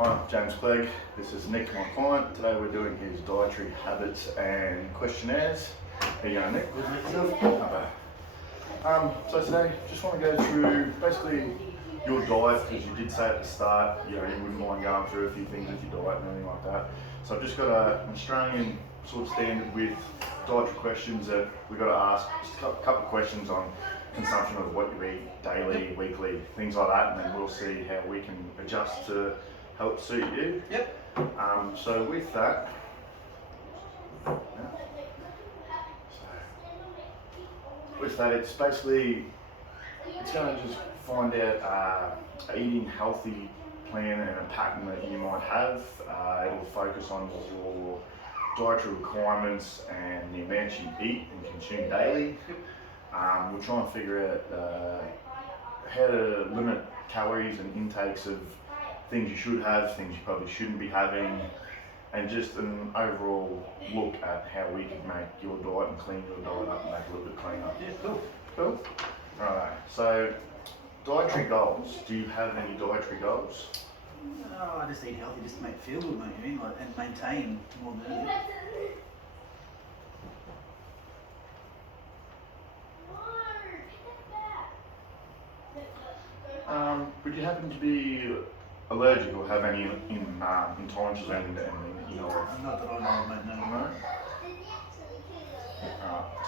Hi, I'm James Clegg. This is Nick, my client. Today we're doing his dietary habits and questionnaires. Here you go, Nick. Good, mate. Yourself? So today, just want to go through basically your diet, because you did say at the start, you wouldn't mind going through a few things with your diet and everything like that. So I've just got an Australian sort of standard with dietary questions that we've got to ask, just a couple of questions on consumption of what you eat daily, weekly, things like that, and then we'll see how we can adjust to help suit you. Yep. So with that, it's basically, it's going to just find out a eating healthy plan and a pattern that you might have. It'll focus on your dietary requirements and the amount you eat and consume daily. We'll try and figure out how to limit calories and intakes of things you should have, things you probably shouldn't be having, and just an overall look at how we can make your diet and clean your diet up and make it a little bit cleaner. Yeah, cool. Cool? Alright, so dietary goals. Do you have any dietary goals? I just eat healthy just to make it feel good, mate, you mean? Like, and maintain more than anything. Would you happen to be allergic or have any intolerances or anything that you know of? Not that I know, mate, no. No?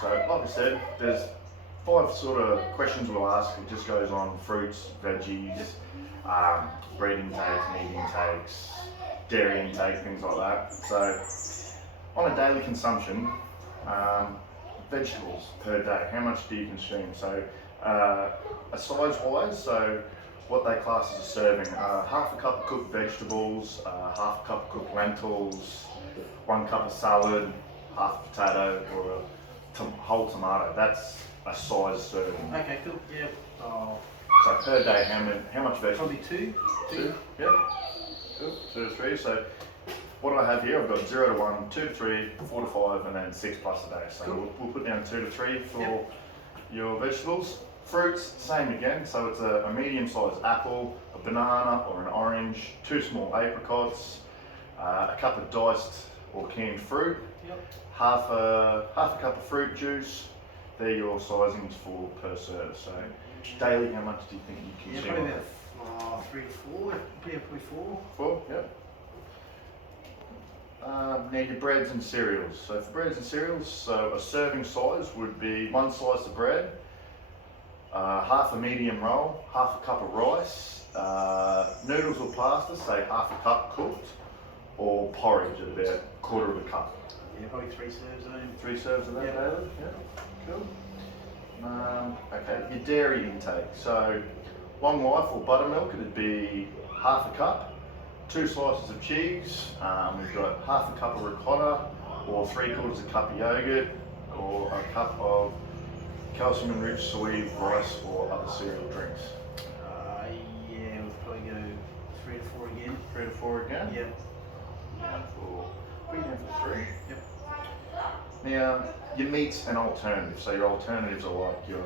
So like I said, there's 5 sort of questions we'll ask. It just goes on fruits, veggies, bread intakes, meat intakes, dairy intake, things like that. So on a daily consumption, vegetables per day, how much do you consume? So a size-wise, so what they class as a serving, half a cup of cooked vegetables, half a cup of cooked lentils, 1 cup of salad, half a potato, or a whole tomato. That's a size serving. Okay, cool. Yeah. So per day, how much vegetables? Probably 2. 2. Yep. Cool. 2 to 3. So what do I have here? I've got 0 to 1, 2 to 3, 4 to 5, and then 6 plus a day. So cool. we'll put down 2 to 3 for your vegetables. Fruits, same again. So it's a medium-sized apple, a banana or an orange, 2 small apricots, a cup of diced or canned fruit, half a cup of fruit juice. They're your sizings for per serve. So daily, how much do you think you consume? Yeah, probably about 3 to 4. Yeah, probably 4. 4, yep. Now your breads and cereals. So for breads and cereals, so a serving size would be 1 slice of bread, half a medium roll, half a cup of rice, noodles or pasta, say half a cup cooked, or porridge at about 1/4 of a cup. Yeah, probably 3 serves, I think. 3 serves of that daily? Yeah, cool. Okay, your dairy intake. So long life or buttermilk, it'd be half a cup, 2 slices of cheese, we've got half a cup of ricotta, or 3/4 a cup of yogurt, or a cup of calcium-enriched soy, rice, or other cereal drinks. Yeah, we'll probably go 3 to 4 again. 3 to 4 again? Yep. Put you down for 3. Yep. Now, your meats and alternatives. So your alternatives are like your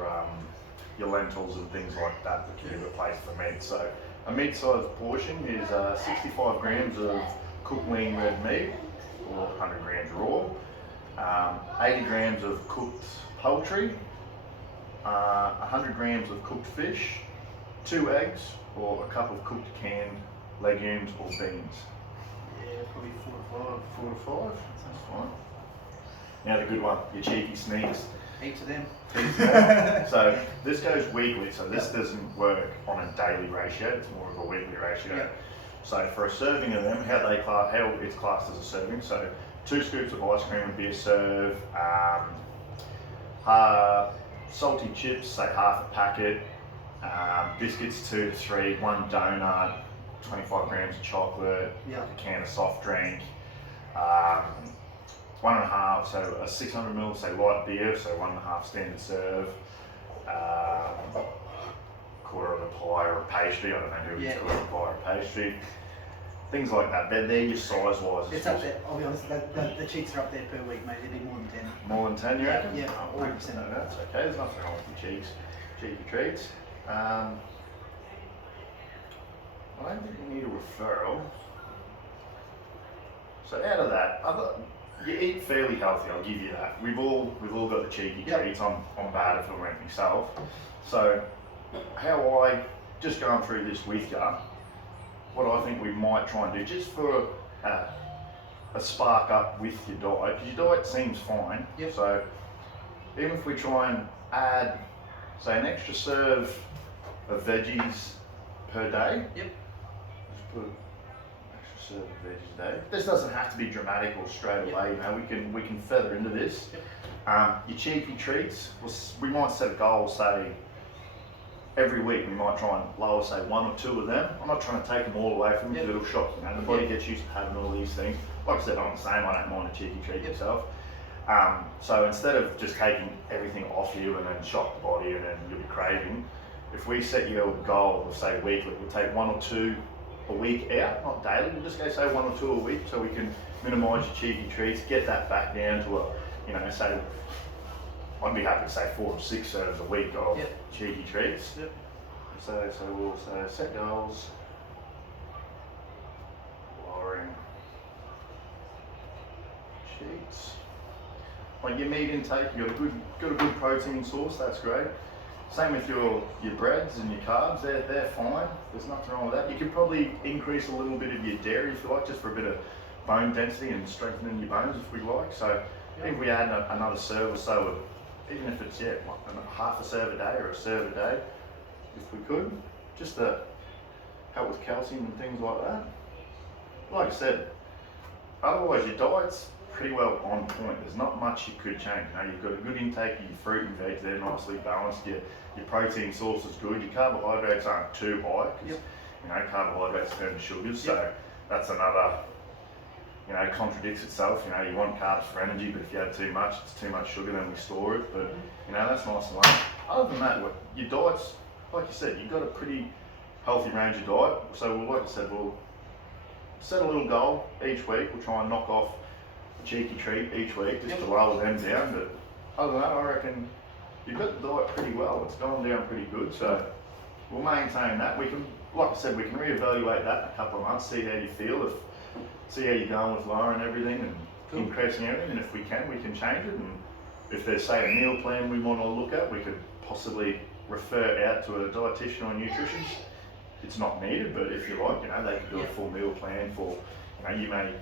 lentils and things like that that can be replaced for meat. So a meat-sized portion is 65 grams of cooked lean red meat, or 100 grams raw, 80 grams of cooked poultry, 100 grams of cooked fish, 2 eggs, or a cup of cooked canned legumes or beans. Yeah, probably 4 to 5. 4 to 5, that's fine. Now the good one, your cheeky sneaks. Heaps of them. So this goes weekly, so this doesn't work on a daily ratio, it's more of a weekly ratio. Yep. So for a serving of them, how it's classed as a serving, so 2 scoops of ice cream would be a serve, salty chips, say half a packet, biscuits 2 to 3, 1 donut, 25 grams of chocolate, a can of soft drink, 1.5, so a 600 ml, say light beer, so 1.5 standard serve, 1/4 of a pie or a pastry. I don't know who would call it a pie or a pastry. Things like that. They're your size wise. It's up there. I'll be honest. The cheeks are up there per week, mate. They'd be more than 10. More than 10, you reckon? Yeah. Oh, 100%. No, that's okay. There's nothing wrong with your cheeks. Cheeky treats. I don't think you need a referral. So out of that, you eat fairly healthy. I'll give you that. We've all got the cheeky treats. I'm bad if I rent myself. So how I just going through this with you, what I think we might try and do just for a spark up with your diet, because your diet seems fine. Yep. So even if we try and add, say, an extra serve of veggies per day. Yep. Just put extra serve of veggies a day. This doesn't have to be dramatic or straight away. You know, we can feather into this. Yep. Your cheeky treats, we might set a goal, say, every week we might try and lower, say, 1 or 2 of them. I'm not trying to take them all away from you, Yep. little shots, you know, the body gets used to having all these things. Like I said, I'm the same, I don't mind a cheeky treat myself. So instead of just taking everything off you and then shock the body and then you'll be craving, if we set you a goal of, say, weekly, we'll take 1 or 2 a week out, not daily, we'll just go, say, 1 or 2 a week, so we can minimise your cheeky treats, get that back down to a, you know, say, I'd be happy to say 4 or 6 serves a week of cheeky treats. Yep. So we'll say set goals, lowering cheats. Like your meat intake, you've got a good protein source, that's great. Same with your breads and your carbs, they're fine. There's nothing wrong with that. You could probably increase a little bit of your dairy if you like, just for a bit of bone density and strengthening your bones if we like. So if we add another serve or so of, even if it's like half a serve a day or a serve a day, if we could, just to help with calcium and things like that. Like I said, otherwise your diet's pretty well on point. There's not much you could change. You know, you've got a good intake of your fruit and veg, they're nicely balanced. Your protein source is good. Your carbohydrates aren't too high because you know, carbohydrates turn to sugars, so that's another, you know, contradicts itself. You know, you want carbs for energy, but if you have too much, it's too much sugar, then we store it. But you know, that's nice and low. Other than that, your diet's, like you said, you've got a pretty healthy range of diet. So like I said, we'll set a little goal each week. We'll try and knock off a cheeky treat each week just to lower them down. But other than that, I reckon you've got the diet pretty well. It's gone down pretty good. So we'll maintain that. We can, like I said, we can reevaluate that in a couple of months, see how you feel, see how you're going with lowering everything and increasing everything. And if we can change it. And if there's, say, a meal plan we want to look at, we could possibly refer out to a dietitian or a nutritionist. It's not needed, but if you like, you know, they can do a full meal plan for, you know, you may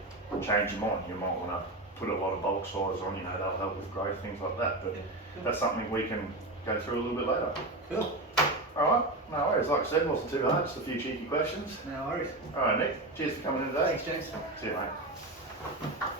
change your mind. You might want to put a lot of bulk size on, you know, they'll help with growth, things like that. But that's something we can go through a little bit later. Cool. Alright, no worries. Like I said, it wasn't too hard, just a few cheeky questions. No worries. Alright, Nick, cheers for coming in today. Thanks, James. See you, mate.